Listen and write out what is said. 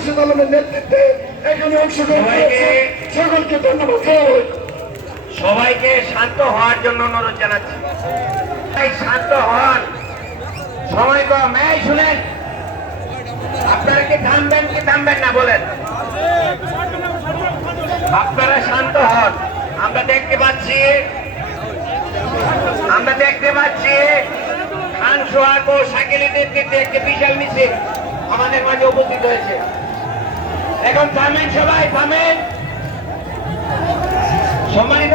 মুর্শিদ আলমের নেতৃত্বে এখানে অংশগ্রহণ করেছে সকলকে ধন্যবাদ। সবাইকে শান্ত হওয়ার জন্য অনুরোধ জানাচ্ছি। শান্ত হন, সময় কম। শুনেন, আপনারা কি থামবেন না বলেন? আপনারা শান্ত হন। আমরা দেখতে পাচ্ছি খান সোহাগ ও শাকিলের নেতৃত্বে একটি বিশাল মিছিল আমাদের মাঝে উপস্থিত হয়েছে। এখন থামেন, সবাই থামেন। সম্মানিত